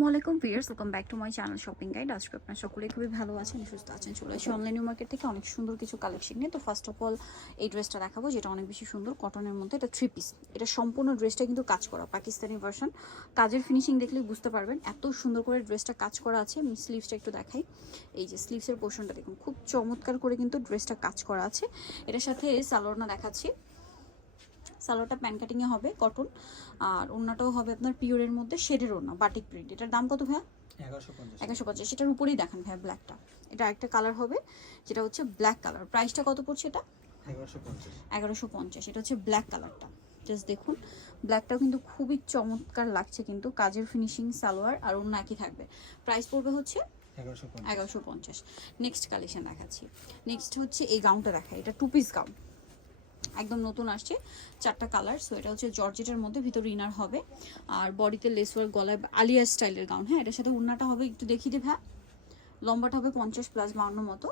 আসসালামু আলাইকুম viewers welcome back to my channel shopping guide আজকে আপনার সকলে খুবই ভালো আছেন, সুস্থ আছেন, চলে আসি অনলাইন মার্কেট থেকে। অনেক সুন্দর কিছু কালেকশন নিয়ে। তো ফার্স্ট অফ অল এই ড্রেসটা দেখাবো, যেটা অনেক বেশি সুন্দর কটনের মধ্যে। এটা থ্রি পিস এটা সম্পূর্ণ ড্রেসটা কিন্তু কাজ করা, পাকিস্তানি ভার্সন কাজের ফিনিশিং দেখলেই বুঝতে পারবেন, এত সুন্দর করে ড্রেসটা কাজ করা আছে। আমি স্লিভসটা একটু দেখাই। এই যে স্লিভসের পোর্শনটা দেখুন, খুব চমৎকার করে কিন্তু ড্রেসটা কাজ করা আছে। এটার সাথে সালোয়ারনা দেখাচ্ছি। সালোয়ারটা প্যান কাটিংয়ে হবে কটন আর ওড়নাটাও হবে আপনার পিওরের মধ্যে শেডের ওড়না বাটিক প্রিন্ট এটার দাম কত ভাইয়া? এগারোশো পঞ্চাশ। সেটার উপরেই দেখান ভাইয়া ব্ল্যাকটা এটা একটা কালার হবে যেটা হচ্ছে ব্ল্যাক কালার প্রাইসটা কত পড়ছে এটা? এগারোশো পঞ্চাশ। এটা হচ্ছে ব্ল্যাক কালারটা জাস্ট দেখুন ব্ল্যাকটাও কিন্তু খুবই চমৎকার লাগছে কিন্তু কাজের ফিনিশিং সালোয়ার আর অন্য একই থাকবে। প্রাইস পড়বে হচ্ছে এগারোশো পঞ্চাশ। নেক্সট কালেকশন দেখাচ্ছি। নেক্সট হচ্ছে এই গাউনটা দেখা এটা টু পিস গাউন একদম নতুন আসছে চারটা কালার সো এটা হচ্ছে জর্জেটের মধ্যে ভিতরে ইনার হবে। আর বডিতে লেস ওয়ার্ক গলায় আলিয়া স্টাইলের গাউন হ্যাঁ এটার সাথে উন্নাটা হবে একটু দেখিয়ে দে ভ্যা লম্বাটা হবে পঞ্চাশ প্লাস বাউন্ন মতো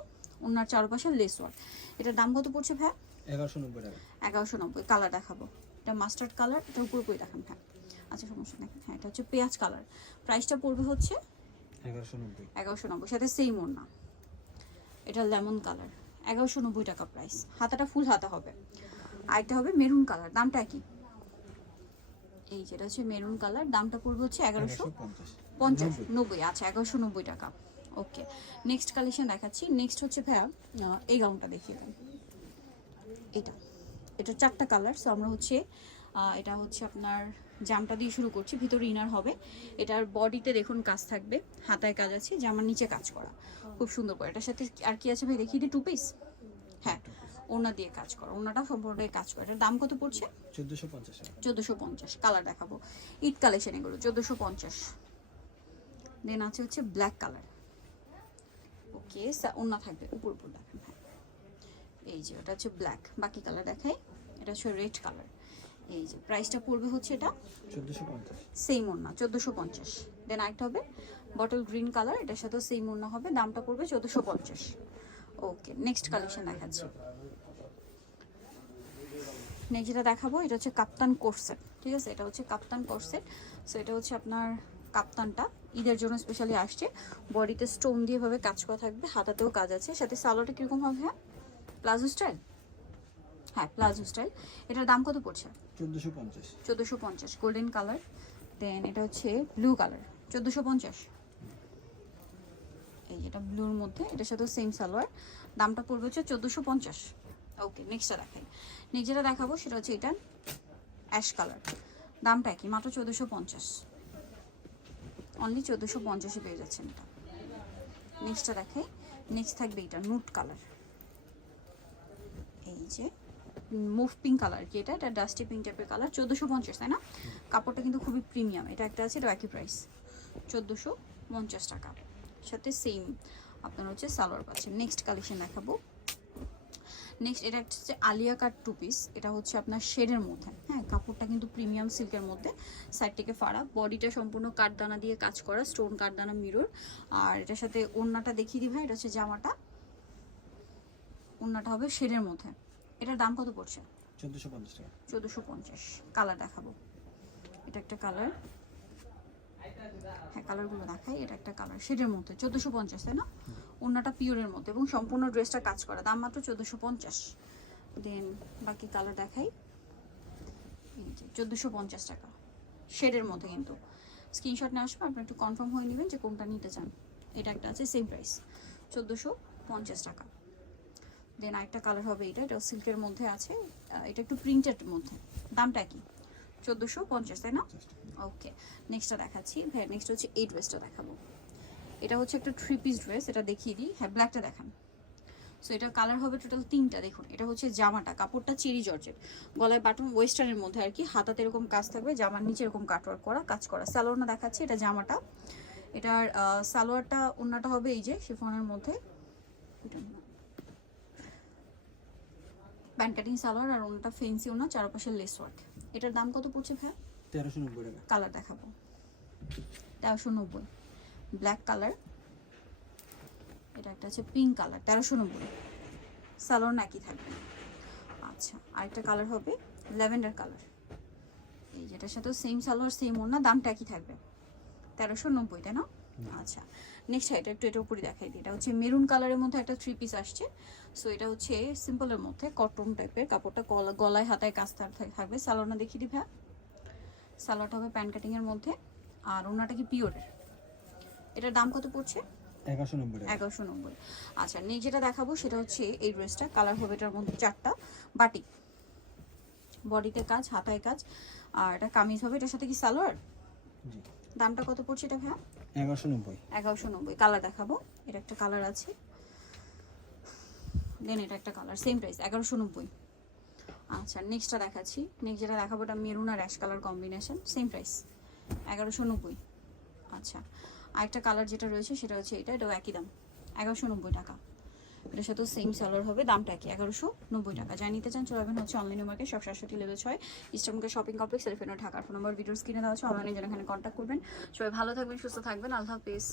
উন্নার চারপাশে লেস ওয়ার্ক এটার দাম কত পড়ছে ভ্যা এগারোশো নব্বই টাকা। এগারোশো নব্বই কালার দেখাবো। এটা মাস্টার্ড কালার এটা উপর করে দেখান হ্যাঁ আচ্ছা সমস্যা নেই। হ্যাঁ এটা হচ্ছে পেঁয়াজ কালার প্রাইসটা পড়বে হচ্ছে এগারোশো নব্বই। এগারোশো নব্বই সাথে সেম ওড়না। এটা লেমন কালার এগারোশো নব্বই টাকা প্রাইস হাতাটা ফুল হাতা হবে। আরেকটা হবে মেরুন কালার দামটা কি? এই যেটা হচ্ছে মেরুন কালার দামটা পড়বে হচ্ছে এগারোশো পঞ্চাশ। নব্বই। আচ্ছা এগারোশো নব্বই টাকা। ওকে নেক্সট কালেকশন দেখাচ্ছি। নেক্সট হচ্ছে ভাইয়া এই গাউনটা দেখিয়ে দেন এটা এটা চারটা কালার সো আমরা হচ্ছে এটা হচ্ছে আপনার জামটা দিয়ে শুরু করছি ভিতরে ইনার হবে। এটার বডিতে দেখুন কাজ থাকবে হাতায় কাজ আছে জামার নিচে কাজ করা। খুব সুন্দর করে। এটার সাথে আর কি আছে ভাই দেখিয়ে দিই টু পিস হ্যাঁ ওনা দিয়ে কাজ করা। ওনাটা সম্পূর্ণ কাজ করে। এটার দাম কত পড়ছে? চোদ্দোশো পঞ্চাশ টাকা। চোদ্দোশো পঞ্চাশ কালার দেখাবো। ইট কালেকশন এগুলো চোদ্দোশো পঞ্চাশ। দেন আছে হচ্ছে ব্ল্যাক কালার ওকে অন্য থাকবে উপর উপর দেখেন হ্যাঁ এই যে ওটা হচ্ছে ব্ল্যাক বাকি কালার দেখাই। এটা হচ্ছে রেড কালার এই যে প্রাইসটা পড়বে হচ্ছে এটা পঞ্চাশ। সেম চোদ্দোশো পঞ্চাশ। দেন আরেকটা হবে বটল গ্রিন কালার এটার সাথেও সেম ওড়না হবে দামটা পড়বে চোদ্দোশো পঞ্চাশ। ওকে নেক্সট কালেকশন দেখাচ্ছি। নেক্সট যেটা দেখাবো এটা হচ্ছে কাপ্তান কোর্সেট ঠিক আছে? এটা হচ্ছে কাপ্তান কোর্সেট সো এটা হচ্ছে আপনার কাপ্তানটা ঈদের জন্য স্পেশালি আসছে। বডিতে স্টোন দিয়ে ভাবে কাজ করা থাকবে হাতাতেও কাজ আছে। সাথে সালোয়ারটা কীরকম হবে হ্যাঁ প্লাজো স্টাইল হ্যাঁ প্লাজো স্টাইল। এটার দাম কত পড়ছে? চোদ্দোশো পঞ্চাশ। চোদ্দোশো পঞ্চাশ গোল্ডেন কালার। দেন এটা হচ্ছে ব্লু কালার চোদ্দোশো পঞ্চাশ। এই যেটা ব্লুর মধ্যে এটার সাথে সেম সালোয়ার। দামটা পড়বে হচ্ছে চোদ্দোশো পঞ্চাশ। ওকে নেক্সটটা দেখাই। নেক্সট যেটা দেখাবো সেটা হচ্ছে এটা অ্যাশ কালার দামটা কি মাত্র চোদ্দোশো পঞ্চাশ। অনলি চোদ্দোশো পঞ্চাশে পেয়ে যাচ্ছেন এটা। নেক্সটটা দেখাই। নেক্সট থাকবে এটা নুট কালার এই যে মুভ পিঙ্ক কালার কি এটা? এটা ডাস্টি পিঙ্ক টাইপের কালার, চোদ্দোশো পঞ্চাশ, তাই না? কাপড়টা কিন্তু খুবই প্রিমিয়াম এটা একটা আছে, এটা একই প্রাইস চোদ্দোশো পঞ্চাশ টাকা। সাথে সেম আপনার হচ্ছে সালোয়ার পাচ্ছেন। নেক্সট কালেকশন দেখাবো। নেক্সট এটা একটা হচ্ছে আলিয়া কাট টু পিস এটা হচ্ছে আপনার শেডের মধ্যে হ্যাঁ? কাপড়টা কিন্তু প্রিমিয়াম সিল্কের মধ্যে সাইড থেকে ফাড়া। বডিটা সম্পূর্ণ কাঠদানা দিয়ে কাজ করা স্টোন কাঠদানা মিরর আর এটার সাথে ওড়নাটা দেখিয়ে দিই ভাই, এটা হচ্ছে জামাটা। ওড়নাটা হবে শেডের মধ্যে। এটার দাম কত পড়ছে? চোদ্দোশো পঞ্চাশ টাকা। চোদ্দোশো পঞ্চাশ। কালার দেখাবো। এটা একটা কালার হ্যাঁ কালারগুলো দেখাই। এটা একটা কালার শেডের মধ্যে। চোদ্দোশো পঞ্চাশ তাই না? অন্যটা পিওরের মধ্যে এবং সম্পূর্ণ ড্রেসটা কাজ করা। দাম মাত্র চোদ্দোশো পঞ্চাশ। দেন বাকি কালার দেখাই। এই যে চোদ্দোশো পঞ্চাশ টাকা। শেডের মধ্যে কিন্তু। স্ক্রিনশট নিয়ে আসবে আপনি একটু কনফার্ম হয়ে নেবেন যে কোনটা নিতে চান। এটা একটা আছে সেম প্রাইস চোদ্দোশো পঞ্চাশ টাকা। দেন আরেকটা কালার হবে এটা এটা সিল্কের মধ্যে আছে। এটা একটু প্রিন্টেড মধ্যে। দামটা কি? চোদ্দোশো পঞ্চাশ তাই না? ওকে নেক্সটটা দেখাচ্ছি। ভাই নেক্সট হচ্ছে এই ড্রেসটা দেখাবো। এটা হচ্ছে একটা থ্রি পিস ড্রেস এটা দেখিয়ে দিই। হ্যাঁ ব্ল্যাকটা দেখান। সো এটা কালার হবে টোটাল তিনটা দেখুন। এটা হচ্ছে জামাটা কাপড়টা চেরি জর্জেট। গলায় বাটন ওয়েস্টার্নের মধ্যে আর কি হাতাতে এরকম কাজ থাকবে জামার নিচে এরকম কাটওয়ার্ক করা কাজ করা। সালোয়ারটা দেখাচ্ছি এটা জামাটা। এটার সালোয়ারটা ওন্নাটা হবে এই যে শিফনের মধ্যে। এটা। প্যান্ট কাটিং সালোয়ার আর ওনাটা ফেন্সি ওনা চারপাশের লেস ওয়ার্ক এটার দাম কত পড়ছে ভাই তেরোশো নব্বই টাকা। কালার দেখাবো। তেরোশো নব্বই। ব্ল্যাক কালার এটা একটা আছে পিঙ্ক কালার তেরোশো নব্বই। সালোয়ার নাকি থাকবে। আচ্ছা আরেকটা কালার হবে ল্যাভেন্ডার কালার এই যেটার সাথে সেম সালোয়ার সেম ওড়না দামটা একই থাকবে। তেরোশো নব্বই তাই না? আচ্ছা নেক্সট এটা একটু এটা উপরে দেখাই দিই। এটা হচ্ছে মেরুন কালারের মধ্যে একটা থ্রি পিস আসছে। সো এটা হচ্ছে সিম্পলের মধ্যে কটন টাইপের কাপড়টা গলা- গলায় হাতায় কাজ থাক- থাকবে। সালোয়ারটা দেখিয়ে দিই ভাইয়া। সালোয়ারটা হবে প্যান্ট কাটিংয়ের মধ্যে। আর ওনাটা কি পিওরের এটার দাম কত পড়ছে? এগারোশো নব্বই আচ্ছা নেক্সট যেটা দেখাবো সেটা হচ্ছে এই ড্রেসটা কালার হবে এটার মধ্যে চারটা। বাটিক বডিতে কাজ হাতায় কাজ। আর এটা কামিজ হবে। এটার সাথে কি সালোয়ার? দামটা কত পড়ছে এটা ভাইয়া? এগারোশো নব্বই। এগারোশো নব্বই। কালার দেখাবো। এটা একটা কালার আছে। দেন এটা একটা কালার সেম প্রাইস এগারোশো নব্বই। আচ্ছা নেক্সটটা দেখাচ্ছি। নেক্সট যেটা দেখাবো এটা মেরুন আর ash colour combination same price এগারোশো নব্বই। আচ্ছা আরেকটা কালার যেটা রয়েছে সেটা হচ্ছে এটা এটাও একই দাম এগারোশো নব্বই টাকা। এটার সাথেও সেম সালোয়ার হবে, দামটা কি? এগারোশো নব্বই টাকা। যা নিতে চান চলে হচ্ছে অনলাইন মার্কেট সব সাতষট্টি লেভেল ছয় ইস্টার্নকে শপিং কমপ্লেক্স এলিফেন্ট ঢাকার ফোন নম্বর ভিডিওস কিনে দেওয়া হচ্ছে অনলাইনে যেন এখানে কন্ট্যাক্ট করবেন। সবাই ভালো থাকবেন, সুস্থ থাকবেন। আল্লাহ হাফিজ।